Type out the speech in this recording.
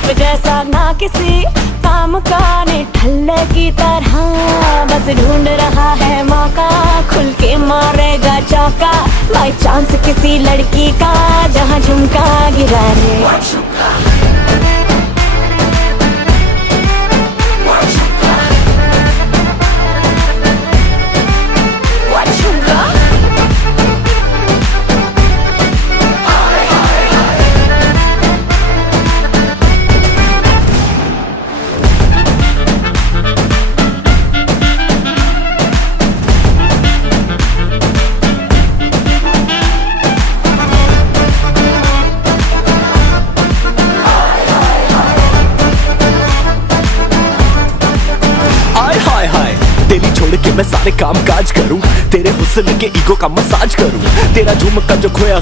बर्फ जैसा ना किसी काम का निठल्ले की तरह, बस ढूंढ रहा है मौका, खुल के मारेगा चौका, बाई चांस किसी लड़की का जहाँ झुमका गिरा रे। तेरी छोड़ के मैं सारे काम काज करूं, तेरे हुस्न के ईगो का मसाज करूं, तेरा झुमका जो खोया